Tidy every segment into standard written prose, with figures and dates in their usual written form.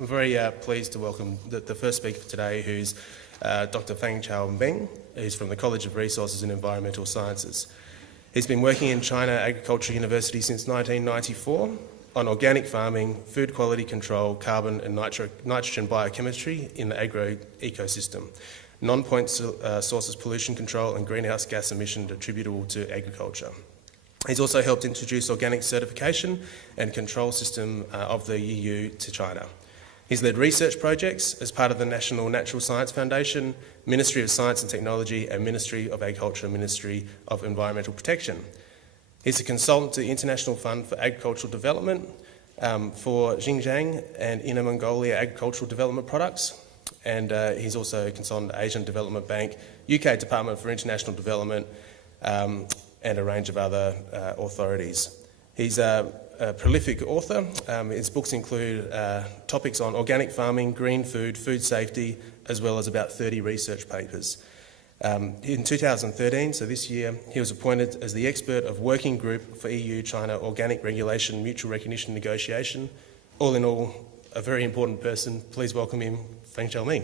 I'm very pleased to welcome the first speaker for today, who's Dr. Fanqiao Meng, who's from the College of Resources and Environmental Sciences. He's been working in China Agricultural University since 1994 on organic farming, food quality control, carbon and nitrogen biochemistry in the agro ecosystem, non-point sources pollution control and greenhouse gas emission attributable to agriculture. He's also helped introduce organic certification and control system of the EU to China. He's led research projects as part of the National Natural Science Foundation, Ministry of Science and Technology and Ministry of Agriculture and Ministry of Environmental Protection. He's a consultant to the International Fund for Agricultural Development for Xinjiang and Inner Mongolia agricultural development products. And he's also a consultant to Asian Development Bank, UK Department for International Development, and a range of other authorities. He's a prolific author. His books include topics on organic farming, green food, food safety, as well as about 30 research papers. In 2013, so this year, he was appointed as the expert of Working Group for EU-China Organic Regulation Mutual Recognition Negotiation. All in all, a very important person. Please welcome him, Fanqiao Meng.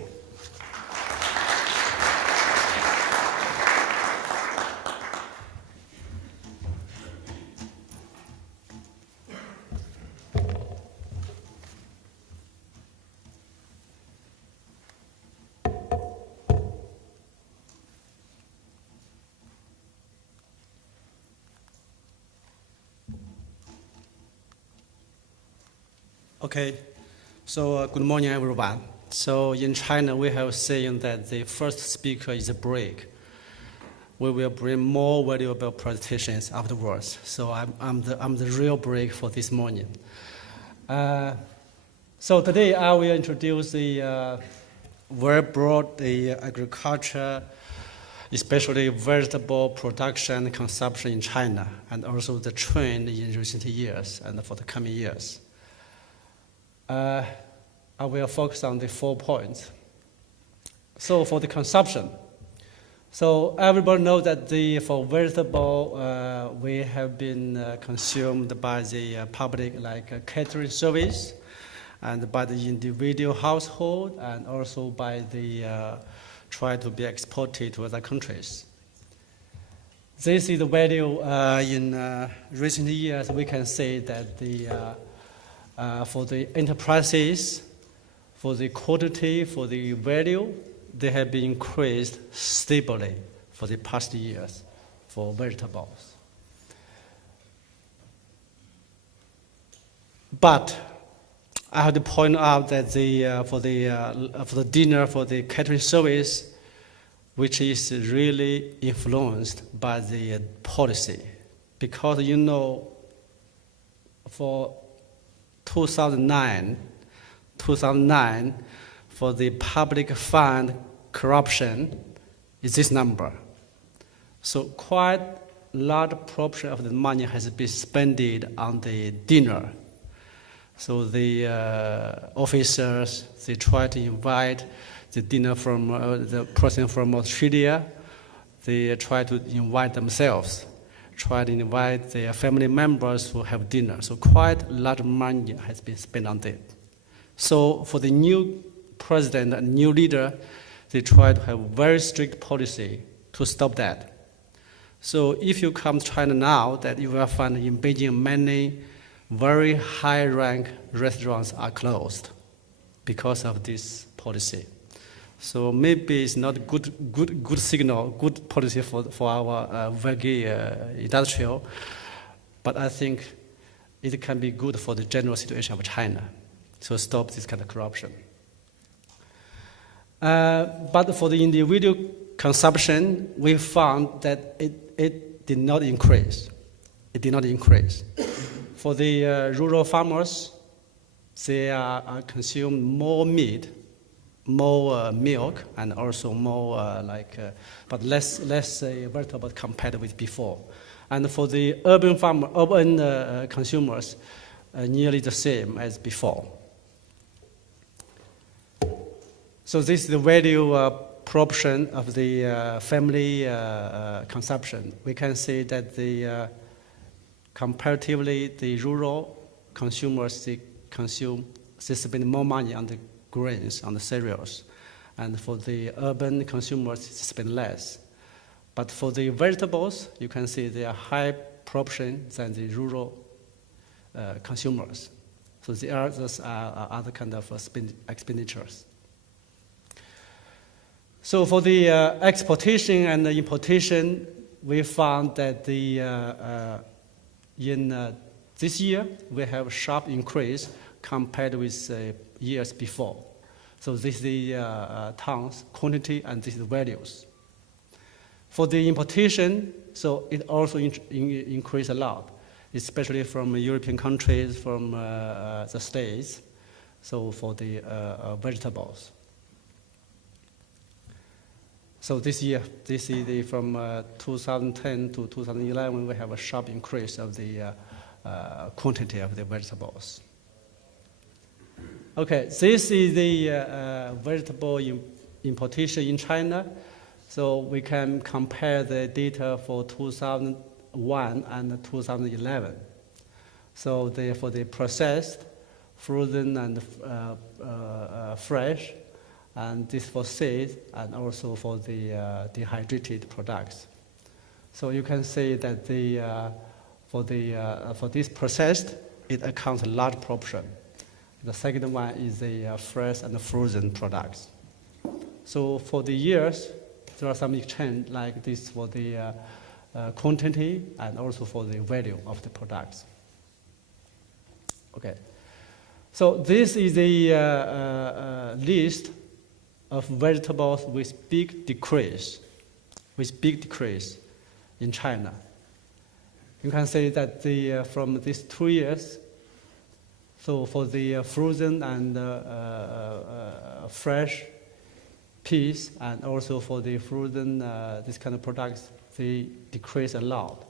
Okay, so good morning, everyone. So in China, we have saying that the first speaker is a break. We will bring more valuable presentations afterwards. So I'm the real break for this morning. So today I will introduce the very broad the agriculture, especially vegetable production and consumption in China, and also the trend in recent years and for the coming years. I will focus on the 4 points. So for the consumption, so everybody knows that for vegetable, we have been consumed by the public, like catering service, and by the individual household, and also by the try to be exported to other countries. This is the value in recent years. We can say that for the enterprises, for the quantity, for the value, they have been increased stably for the past years for vegetables. But I have to point out that for the dinner, for the catering service, which is really influenced by the policy, because for 2009, for the public fund corruption is this number. So quite large proportion of the money has been spent on the dinner. So the officers, they try to invite the dinner from the person from Australia. They try to invite themselves, try to invite their family members to have dinner. So quite large money has been spent on that. So for the new president and new leader, they try to have very strict policy to stop that. So if you come to China now, that you will find in Beijing many very high-rank restaurants are closed because of this policy. So maybe it's not good signal, good policy for our veggie industrial, but I think it can be good for the general situation of China. So stop this kind of corruption. But for the individual consumption, we found that it did not increase. It did not increase. For the rural farmers, they are consume more meat, more milk, and also more but less vegetable compared with before. And for the urban consumers, nearly the same as before. So this is the value proportion of the family consumption. We can say that comparatively the rural consumers, they consume they spend more money on the grains, on the cereals. And for the urban consumers, they spend less. But for the vegetables, you can see they are high proportion than the rural consumers. So those are other kind of expenditures. So for the exportation and the importation, we found that in this year, we have a sharp increase compared with years before. So this is the tons, quantity, and this is the values. For the importation, so it also increased a lot, especially from European countries, from the States, so for the vegetables. So this year, this is from 2010 to 2011, we have a sharp increase of the quantity of the vegetables. Okay, this is the vegetable importation in China. So we can compare the data for 2001 and 2011. So for the processed, frozen, and fresh, and this for seed, and also for the dehydrated products. So you can see that for this processed, it accounts a large proportion. The second one is the fresh and frozen products. So for the years, there are some exchange like this for the quantity and also for the value of the products. Okay, so this is the list of vegetables with big decrease in China. You can see that from these 2 years, so for the frozen and fresh peas and also for the frozen, this kind of products, they decrease a lot.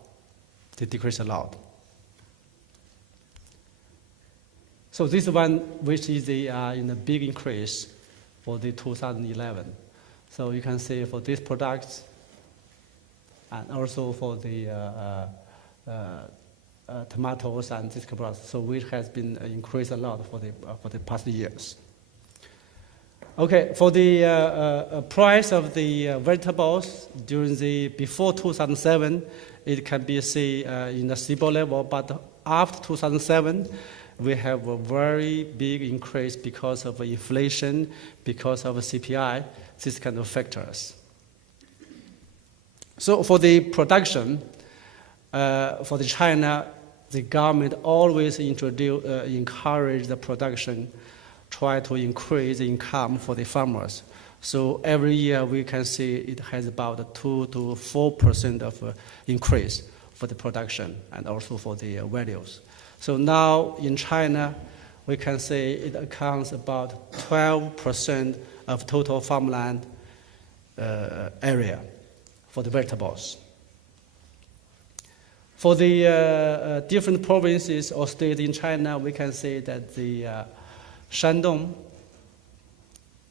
So this one, which is in a big increase for the 2011. So you can see for these products and also for the tomatoes and this kind of products, so which has been increased a lot for the past years. Okay, for the price of the vegetables before 2007, it can be seen in the stable level, but after 2007, we have a very big increase because of inflation, because of CPI, these kind of factors. So for the production, for the China, the government always encourage the production, try to increase the income for the farmers. So every year we can see it has about 2 to 4% of increase for the production and also for the values. So now in China, we can say it accounts about 12% of total farmland area for the vegetables. For the different provinces or states in China, we can say that the Shandong,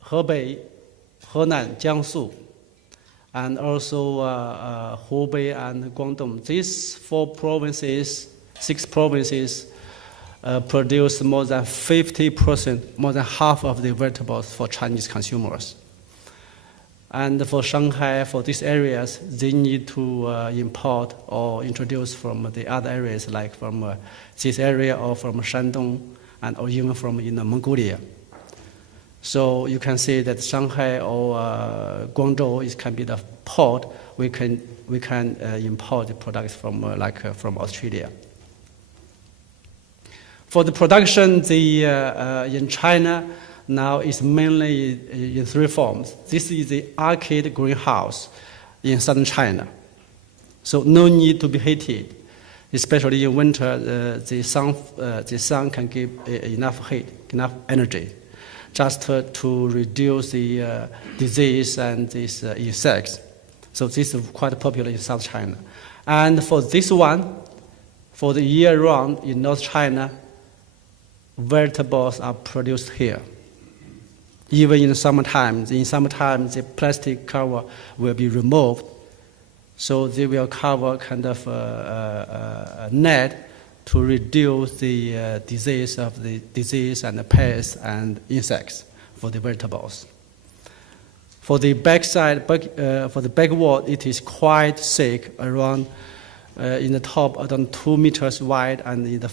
Hebei, Henan, Jiangsu, and also Hubei and Guangdong. These 6 provinces produce more than 50%, more than half of the vegetables for Chinese consumers. And for Shanghai, for these areas, they need to import or introduce from the other areas, like from this area or from Shandong, and or even from Mongolia. So you can see that Shanghai or Guangzhou can be the port. We can import the products from from Australia. For the production, in China now is mainly in 3 forms. This is the arcade greenhouse in southern China. So no need to be heated, especially in winter. The sun can give enough heat, enough energy, just to reduce the disease and these insects. So this is quite popular in South China. And for this one, for the year round in North China, vegetables are produced here. Even in summertime, the plastic cover will be removed. So they will cover kind of a net to reduce the disease and the pests and insects for the vegetables. For the for the back wall, it is quite thick, around in the top around 2 meters wide, and in the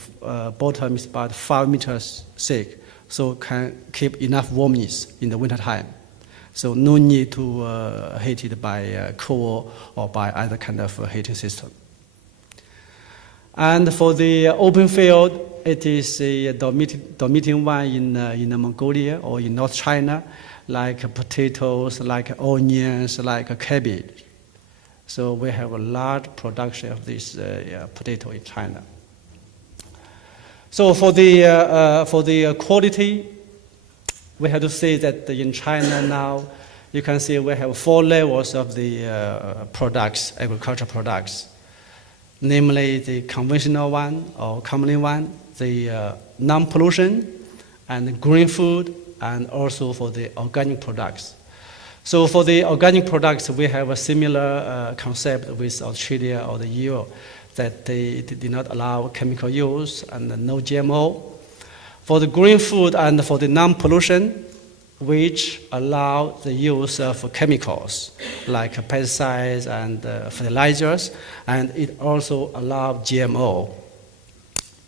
bottom is about 5 meters thick, so can keep enough warmness in the winter time. So no need to heat it by coal or by other kind of heating system. And for the open field, it is a dominating one in Mongolia or in North China, like potatoes, like onions, like cabbage. So we have a large production of this potato in China. So for the quality, we have to say that in China now, you can see we have 4 levels of the products, agricultural products, namely the conventional one or commonly one, the non-pollution, and green food, and also for the organic products. So for the organic products, we have a similar concept with Australia or the EU, that they did not allow chemical use and no GMO. For the green food and for the non-pollution, which allow the use of chemicals like pesticides and fertilizers, and it also allows GMO.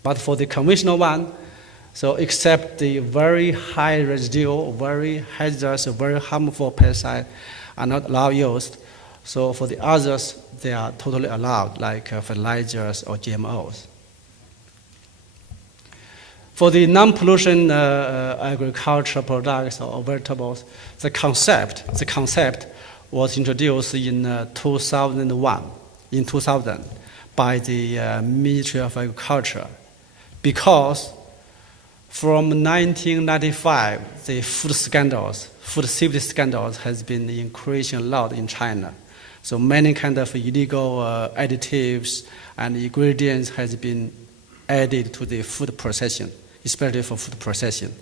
But for the conventional one, so except the very high residual, very hazardous, very harmful pesticides are not allowed used. So for the others, they are totally allowed, like fertilizers or GMOs. For the non-pollution agricultural products or vegetables, the concept was introduced in 2000 by the Ministry of Agriculture, because from 1995, the food safety scandals has been increasing a lot in China. So many kind of illegal additives and ingredients has been added to the food processing, especially for food processing.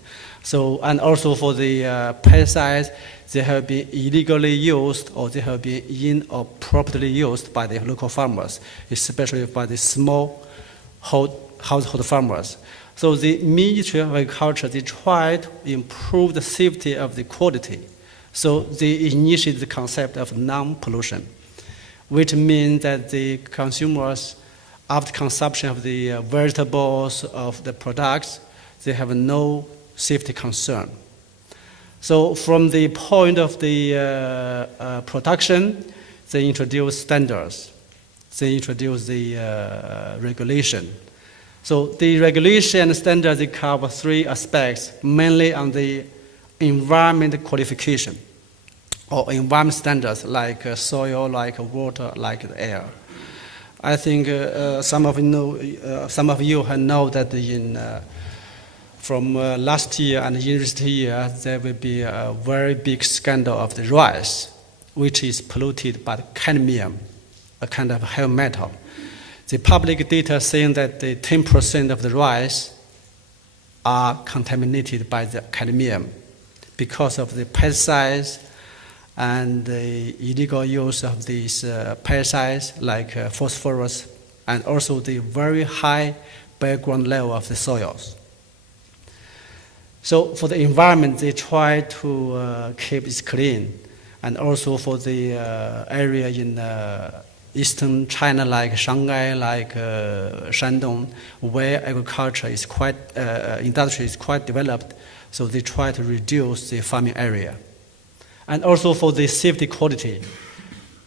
So, and also for the pesticides, they have been illegally used, or they have been inappropriately used by the local farmers, especially by the small household farmers. So the Ministry of Agriculture, they try to improve the safety of the quality. So they initiated the concept of non-pollution, which means that the consumers, after consumption of the vegetables, of the products, they have no safety concern. So from the point of the production, they introduce standards. They introduce the regulation. So the regulation and standards, they cover 3 aspects, mainly on the environment qualification or environment standards, like soil, like water, like the air. I think some of you know that from last year and this year, there will be a very big scandal of the rice, which is polluted by cadmium, a kind of heavy metal. The public data saying that the 10% of the rice are contaminated by the cadmium because of the pesticides and the illegal use of these pesticides like phosphorus, and also the very high background level of the soils. So for the environment, they try to keep it clean, and also for the area in Eastern China, like Shanghai, like Shandong, where agriculture is quite, industry is quite developed, so they try to reduce the farming area. And also for the safety quality,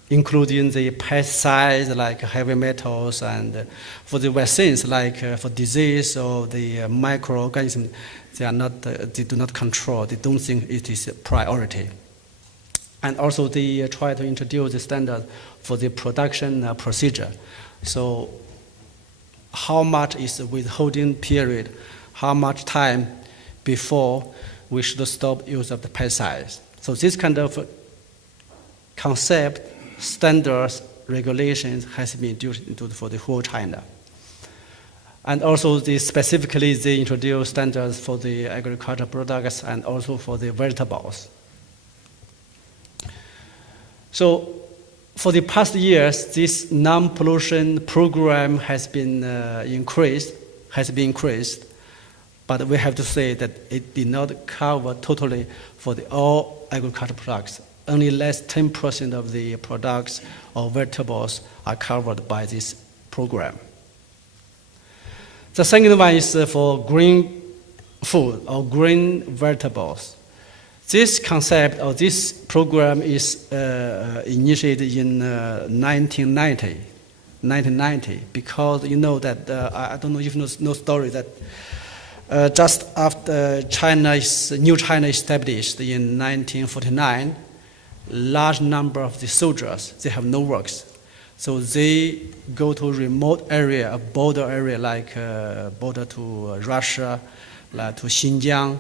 including the pesticides like heavy metals, and for the vaccines like for disease or the microorganisms, they do not control, they don't think it is a priority. And also they try to introduce the standard for the production procedure. So how much is the withholding period, how much time before we should stop use of the pesticides. So this kind of concept, standards, regulations has been introduced for the whole China. And also specifically they introduce standards for the agricultural products and also for the vegetables. So for the past years, this non-pollution program has been increased has been increased, but we have to say that it did not cover totally for all agricultural products. Only less 10% of the products or vegetables are covered by this program. The second one is for green food or green vegetables. This concept or this program is initiated in 1990, because you know that, I don't know if you know story, that just after New China established in 1949, large number of the soldiers, they have no works. So they go to remote area, a border area like border to Russia, like to Xinjiang.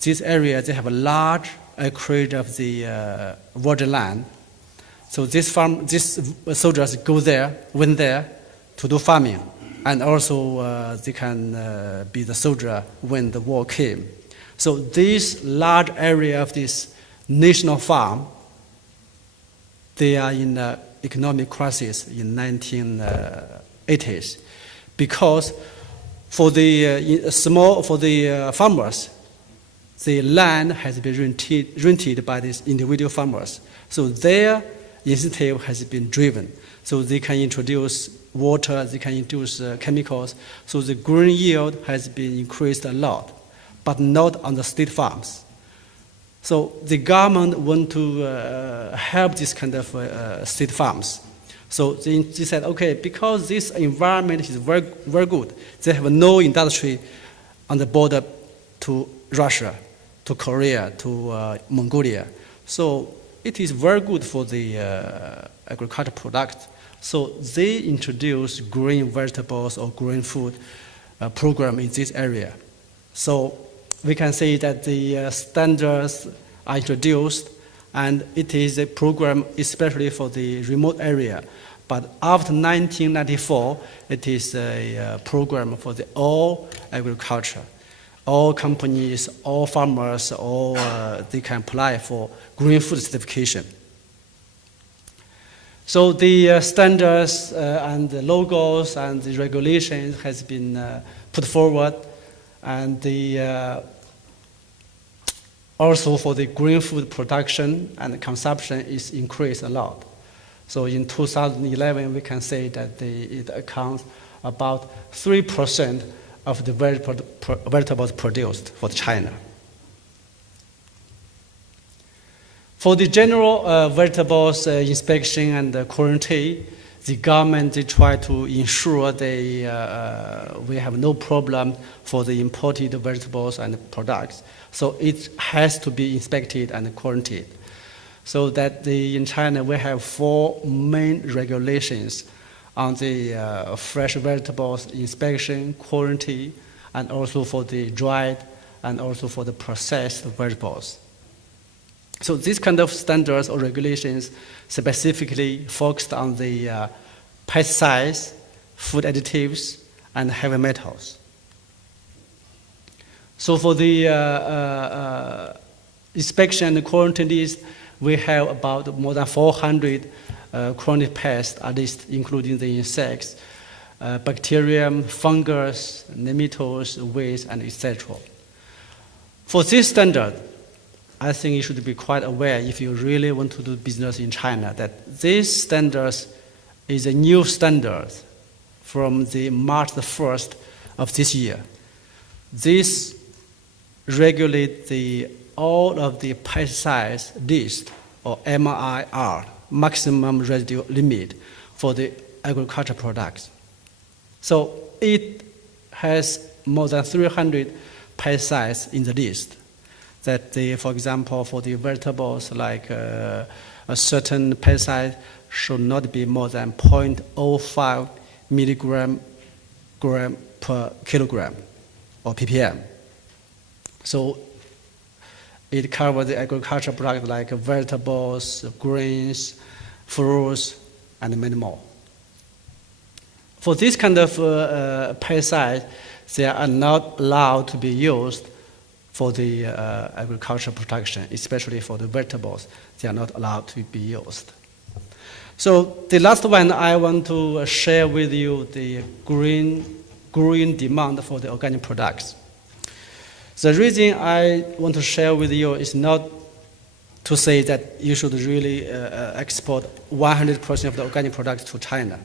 This area, they have a large acreage of the virgin land. So these soldiers went there to do farming. And also they can be the soldier when the war came. So this large area of this national farm, they are in economic crisis in 1980s, because for the farmers, the land has been rented by these individual farmers. So their incentive has been driven. So they can introduce water, they can introduce chemicals. So the green yield has been increased a lot, but not on the state farms. So the government want to help this kind of state farms. So they said, okay, because this environment is very, very good, they have no industry on the border to Russia, to Korea, to Mongolia. So it is very good for the agricultural product. So they introduce green vegetables or green food program in this area. So we can say that the standards are introduced, and it is a program especially for the remote area. But after 1994, it is a program for the all agriculture. All companies, all farmers, all they can apply for green food certification. So the standards and the logos and the regulations has been put forward, and the also for the green food production and consumption is increased a lot. So in 2011, we can say that it accounts about 3% of the vegetables produced for China. For the general vegetables inspection and quarantine, the government they try to ensure we have no problem for the imported vegetables and products. So it has to be inspected and quarantined. So that in China we have 4 main regulations on the fresh vegetables inspection, quarantine, and also for the dried and also for the processed vegetables. So these kind of standards or regulations specifically focused on the pesticides, food additives, and heavy metals. So for the inspection and quarantine list, we have about more than 400 chronic pests, at least including the insects, bacterium, fungus, nematodes, weeds, and etc. For this standard, I think you should be quite aware if you really want to do business in China that this standards is a new standard from the March the 1st of this year. This regulates all of the pesticides list or MRIR, maximum residue limit for the agricultural products. So it has more than 300 pesticides in the list. That for example, for the vegetables, like a certain pesticide should not be more than 0.05 milligram per kilogram or ppm. So it covers the agricultural products like vegetables, grains, fruits, and many more. For this kind of pesticides, they are not allowed to be used for the agricultural production, especially for the vegetables. They are not allowed to be used. So the last one I want to share with you the green growing demand for the organic products. The reason I want to share with you is not to say that you should really export 100% of the organic products to China.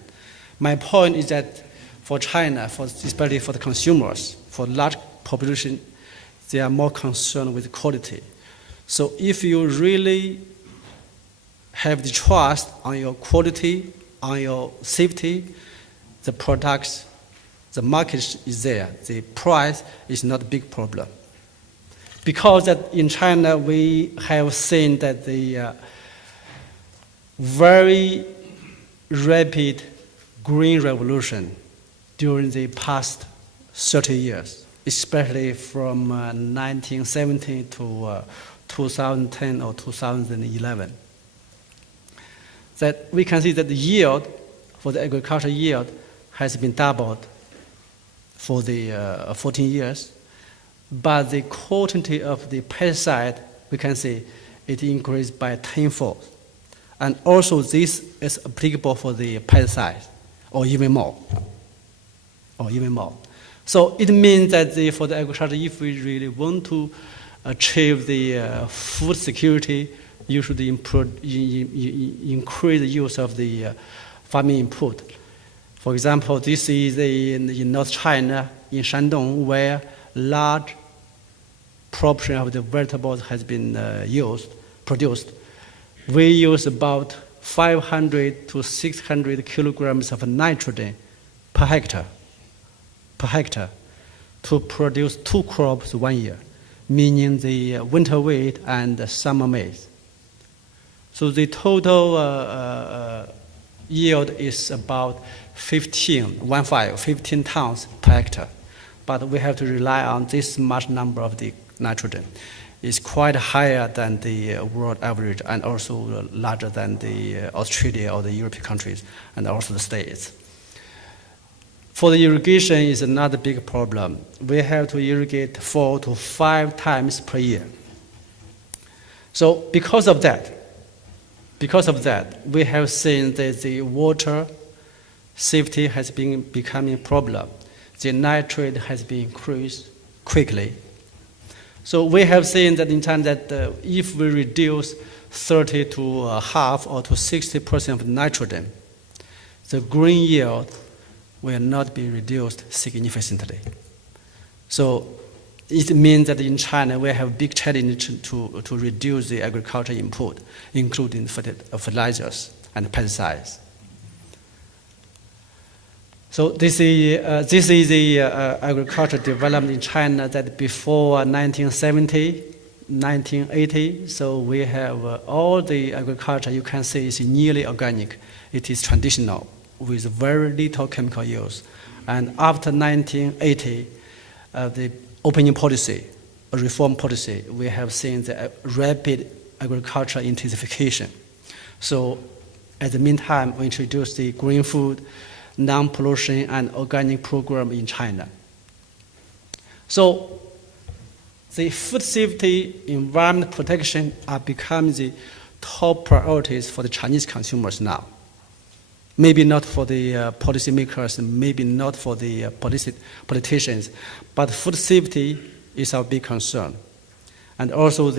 My point is that for China, especially for the consumers, for large population, they are more concerned with quality. So if you really have the trust on your quality, on your safety, the products, the market is there. The price is not a big problem. Because that in China, we have seen that the very rapid green revolution during the past 30 years, especially from 1970 to 2010 or 2011. That we can see that the yield for the agricultural yield has been doubled for the 14 years, but the quantity of the pesticide, we can see it increased by tenfold. And also this is applicable for the pesticides, or even more. So it means that for the agriculture, if we really want to achieve the food security, you should increase the use of the farming input. For example, this is in North China, in Shandong, where large proportion of the vegetables has been produced. We use about 500 to 600 kilograms of nitrogen per hectare to produce 2 crops 1 year, meaning the winter wheat and the summer maize. So the total yield is about 15 tons per hectare. But we have to rely on this much number of the nitrogen. It's quite higher than the world average and also larger than the Australia or the European countries and also the States. For the irrigation is another big problem. We have to irrigate 4 to 5 times per year. So because of that, we have seen that the water safety has been becoming a problem. The nitrate has been increased quickly. So we have seen that in China that if we reduce 30 to half or to 60% of nitrogen, the green yield will not be reduced significantly. So it means that in China we have a big challenge to reduce the agricultural input, including fertilizers and pesticides. So this is the agricultural development in China that before 1970, 1980, so we have all the agriculture you can see is nearly organic. It is traditional with very little chemical use. And after 1980, the opening policy, reform policy, we have seen the rapid agricultural intensification. So at the meantime, we introduced the green food, non-pollution and organic program in China. So the food safety, environment protection are becoming the top priorities for the Chinese consumers now. Maybe not for the policymakers, maybe not for the politicians, but food safety is our big concern. And also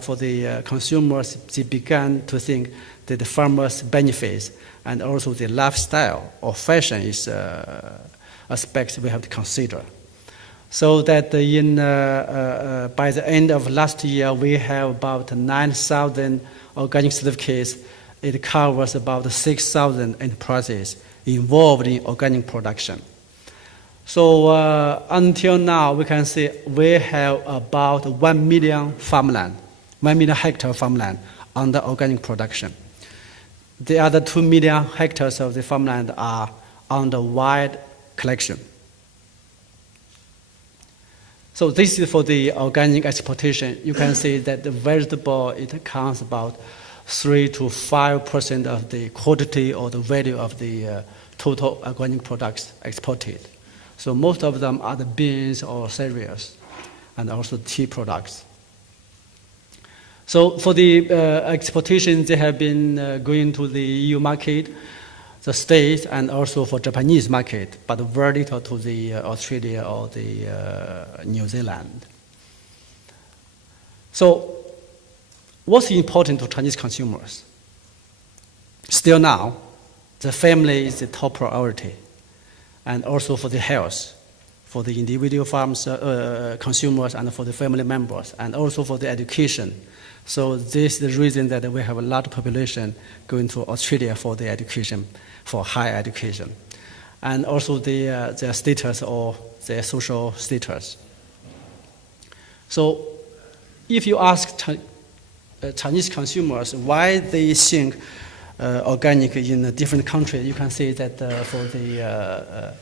for the consumers, they began to think that the farmers' benefits and also the lifestyle or fashion is aspects we have to consider. So that by the end of last year, we have about 9,000 organic certificates. It covers about 6,000 enterprises involved in organic production. So until now, we can see we have about 1 million farmland, 1 million hectare farmland under organic production. The other 2 million hectares of the farmland are under wild collection. So this is for the organic exportation. You can see that the vegetable, it accounts about 3 to 5% of the quantity or the value of the total organic products exported. So most of them are the beans or cereals and also tea products. So for the exportation, they have been going to the EU market. the States and also for Japanese market, but very little to the Australia or the New Zealand. So what's important to Chinese consumers? Still now, the family is the top priority, and also for the health, for the individual farms, consumers, and for the family members, and also for the education. So this is the reason that we have a lot of population going to Australia for the education, for higher education, and also their status or their social status. So if you ask Chinese consumers why they think organic in a different country, you can see that for the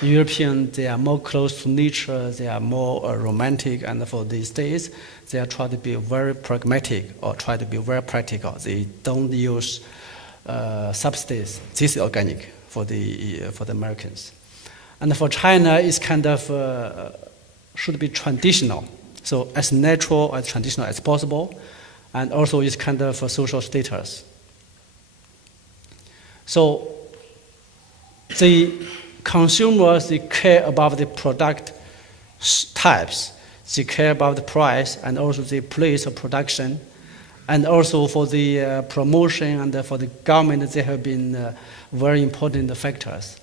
European, they are more close to nature, they are more romantic, and for the States, they are trying to be very pragmatic or try to be very practical. They don't use subsidies. This is organic for the Americans. And for China, it's kind of should be traditional. So as natural, as traditional as possible, and also it's kind of a social status. So the consumers, they care about the product types, they care about the price, and also the place of production, and also for the promotion and for the government, they have been very important factors.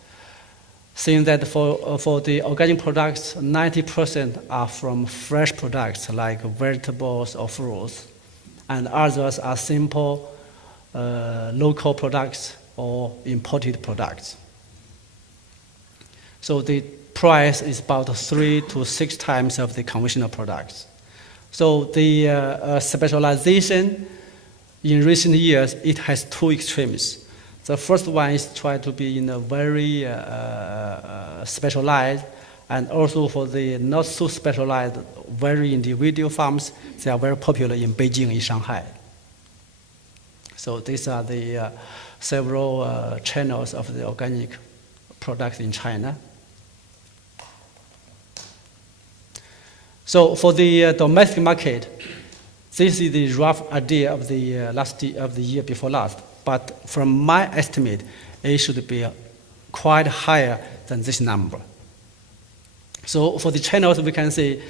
Saying that for the organic products, 90% are from fresh products like vegetables or fruits, and others are simple local products or imported products. So the price is about 3 to 6 times of the conventional products. So the specialization in recent years, it has 2 extremes. The first one is try to be in a very specialized, and also for the not so specialized, very individual farms, they are very popular in Beijing, in Shanghai. So these are the several channels of the organic products in China. So for the domestic market, this is the rough idea of the year before last. But from my estimate, it should be quite higher than this number. So for the channels, we can say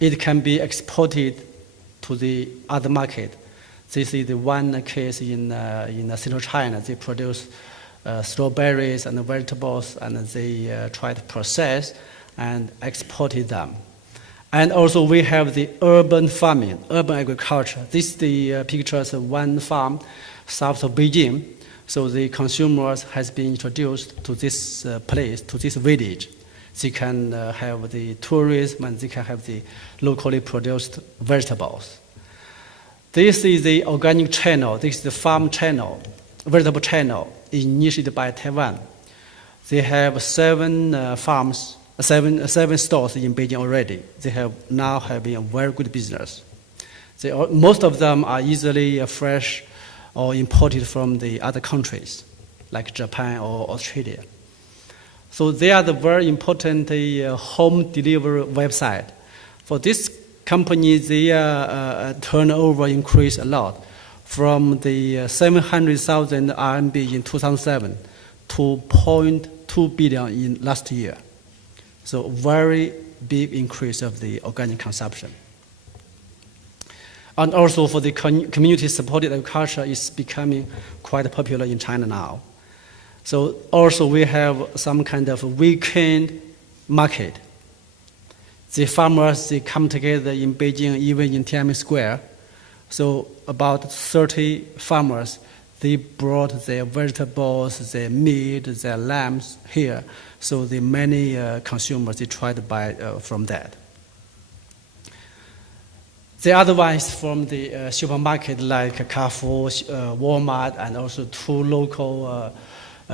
it can be exported to the other market. This is the one case in central China. They produce strawberries and vegetables, and they try to process and export them. And also we have the urban farming, urban agriculture. This is the pictures of one farm south of Beijing. So the consumers has been introduced to this place, to this village. They can have the tourism, and they can have the locally produced vegetables. This is the organic channel. This is the farm channel, vegetable channel, initiated by Taiwan. They have 7 farms, 7 stores in Beijing already. They have now having a very good business. Most of them are easily fresh or imported from the other countries, like Japan or Australia. So they are the very important home delivery website. For this company, their turnover increased a lot from the 700,000 RMB in 2007 to 0.2 billion in last year. So very big increase of the organic consumption. And also for the community-supported agriculture is becoming quite popular in China now. So also we have some kind of weekend market. The farmers, they come together in Beijing, even in Tiananmen Square. So about 30 farmers, they brought their vegetables, their meat, their lambs here. So the many consumers, they try to buy from that. The other one is from the supermarket like Carrefour, Walmart, and also 2 local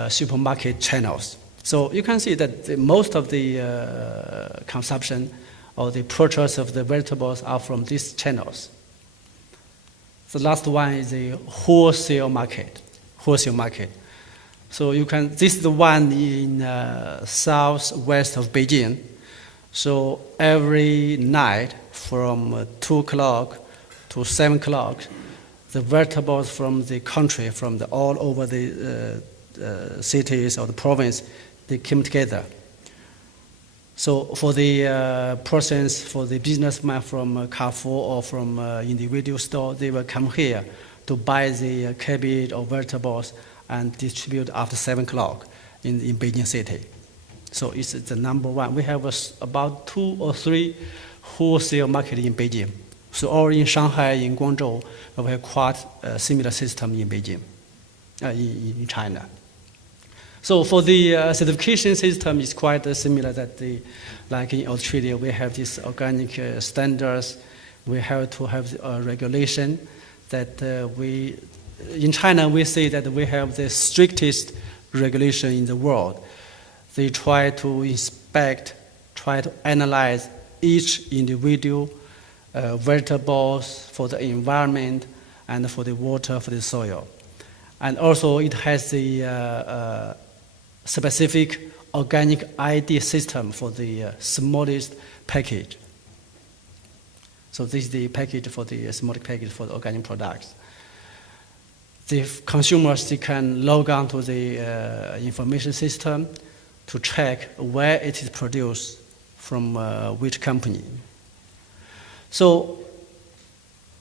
supermarket channels. So you can see that most of the consumption or the purchase of the vegetables are from these channels. The last one is the wholesale market. So this is the one in southwest of Beijing. So every night from 2 o'clock to 7 o'clock, the vegetables from the country, all over the cities or the province, they came together. So for the persons, for the businessman from Carrefour or from individual store, they will come here to buy the cabbage or vegetables and distribute after 7 o'clock in Beijing city. So it's the number one. We have about 2 or 3 wholesale market in Beijing. So or in Shanghai, in Guangzhou, we have quite a similar system in Beijing, in China. So for the certification system, it's quite similar that like in Australia, we have these organic standards. We have to have regulation that in China, we say that we have the strictest regulation in the world. They try to inspect, try to analyze each individual vegetables for the environment and for the water, for the soil. And also it has the specific organic ID system for the smallest package. So this is the package for the smallest package for the organic products. The consumers, they can log on to the information system to check where it is produced from which company. So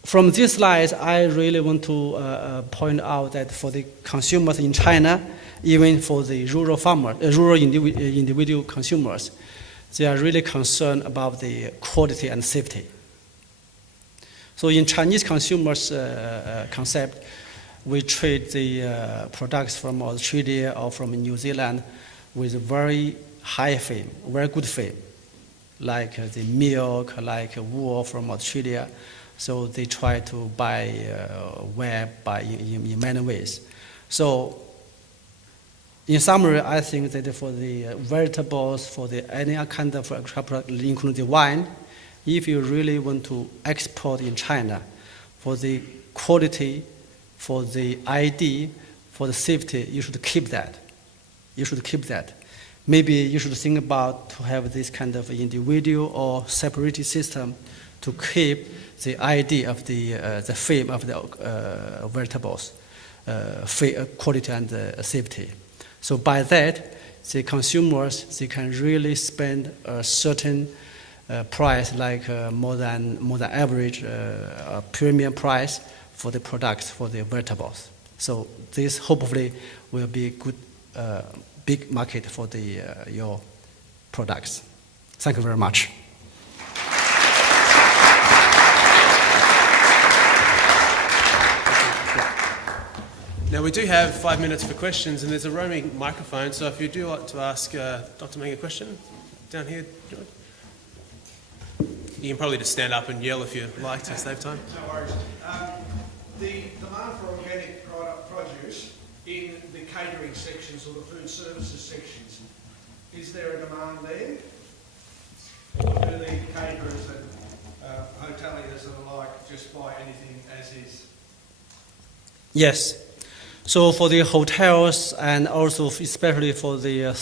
from these slides, I really want to point out that for the consumers in China, even for the rural farmers, rural individual consumers, they are really concerned about the quality and safety. So in Chinese consumers' concept, we treat the products from Australia or from New Zealand with a very high fame, very good fame, like the milk, like wool from Australia. So they try to buy in many ways. So in summary, I think that for the vegetables, for the any kind of product, including the wine, if you really want to export in China, for the quality, for the ID, for the safety, you should keep that. You should keep that. Maybe you should think about to have this kind of individual or separated system to keep the ID of the fame of the vegetables, quality and safety. So by that, the consumers, they can really spend a certain price, like more than average premium price for the products, for the vegetables. So this hopefully will be a good big market for your products. Thank you very much. Now we do have 5 minutes for questions, and there's a roaming microphone, so if you do like to ask Dr. Meng a question, down here, George. You can probably just stand up and yell if you like to save time. No worries. The demand for organic produce in the catering sections or the food services sections, is there a demand there? Or do the caterers and hoteliers and the like just buy anything as is? Yes. So for the hotels and also especially for the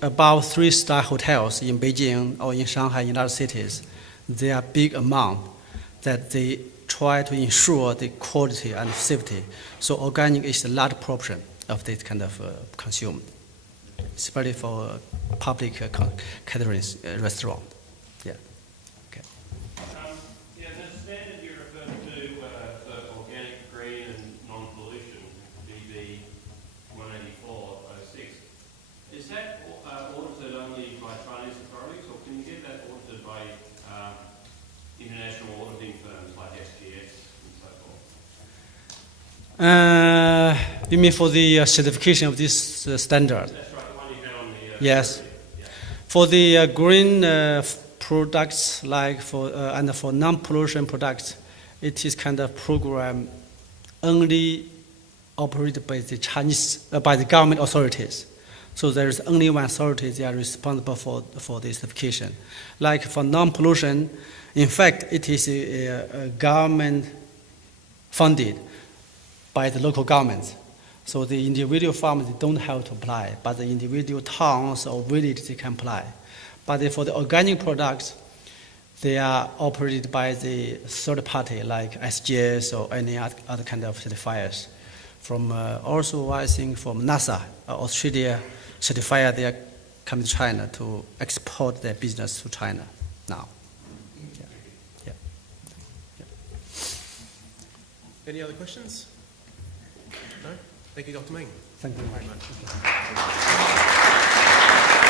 above 3-star hotels in Beijing or in Shanghai, in other cities, there are big amount that they try to ensure the quality and safety. So organic is a large portion of this kind of consumed, especially for public catering restaurant. Yeah. Okay. Yeah, the standard you referred to for organic, green, and non-pollution, BB 184/06, is that audited only by Chinese authorities, or can you get that audited by international auditing firms like SGS and so forth? You mean for the certification of this standard? That's right, the one you had on the... Yes. Yeah. For the green products, like and for non-pollution products, it is kind of program only operated by the Chinese, by the government authorities. So there is only one authority that are responsible for the certification. Like for non-pollution, in fact, it is a government funded by the local governments. So the individual farmers, they don't have to apply, but the individual towns or villages, they can apply. But for the organic products, they are operated by the third party, like SGS or any other kind of certifiers. From also, I think from NASA, Australia certified they are coming to China to export their business to China now. Yeah. Any other questions? No? Thank you, Dr. Meng. Thank you very much.